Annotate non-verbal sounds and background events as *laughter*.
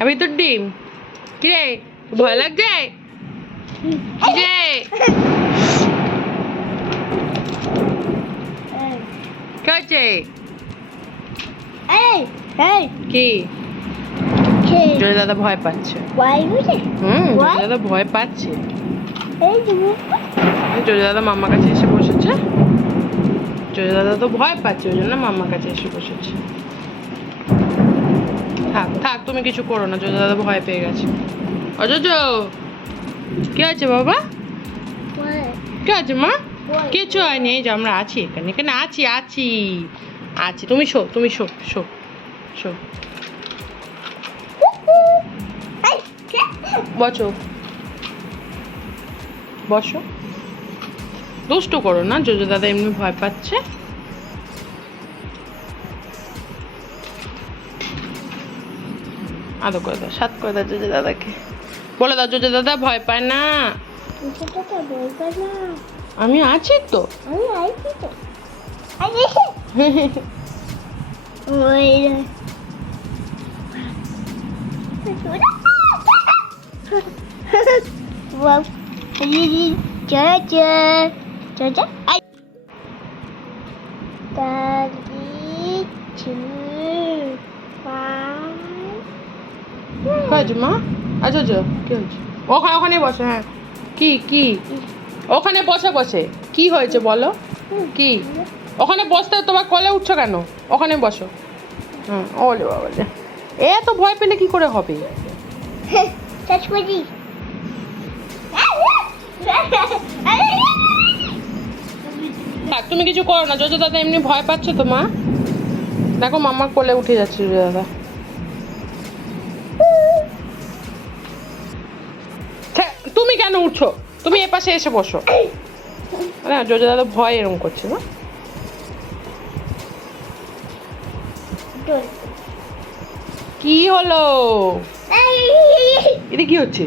আমি তোর ডিম। কিরে ভয় লাগছে? কিরে? কি হচ্ছে কি? জয় দাদা ভয় পাচ্ছে। হুম জয় দাদা ভয় পাচ্ছে। জয় দাদা মাম্মার কাছে এসে বসেছে। জয় দাদা তো ভয় পাচ্ছে, ওই জন্য মাম্মার কাছে এসে বসেছে। থাক থাক, তুমি কিছু করো না জয় দাদা ভয় পেয়ে গেছে। অজজ কি আছে বাবা? কি আছে মা? কিছু হয়নি, এই যে আমরা আছি এখানে এখানে আছি আছি। আছি, তুমি শো তুমি শো শো শো। বসো। বসো। দুষ্ট করো না জোজো দাদা এমনি ভয় পাচ্ছে আদর করে দাও সাত করে দাও জোজো দাদাকে বলে দাও জোজো দাদা ভয় পায় না আমি আছি তো *laughs* *laughs* Wow. *laughs* Jaja. Jaja. Ay. হয়েছে মা? আচ্ছা আচ্ছা কি হয়েছে? ওখানে ওখানে বসে হ্যাঁ। কি কি? ওখানে বসে বসে। কি হয়েছে বলো? কি? ওখানে বসতে তোমার কলে উঠছো কেন? ওখানে বসো। হুম ওলে বাবা এ তো ভয় পেলে কি করে হবে? knee. থাক তুমি কিছু করো না যোজো দাদা এমনি ভয় পাচ্ছে তো মা। দেখো মামার কোলে উঠে যাচ্ছে দাদা। তুমি কেন উঠছো? তুমি এ পাশে এসে বসো। না যোজো দাদা ভয় এরকম করছে না. কি হলো? এটা কি হচ্ছে?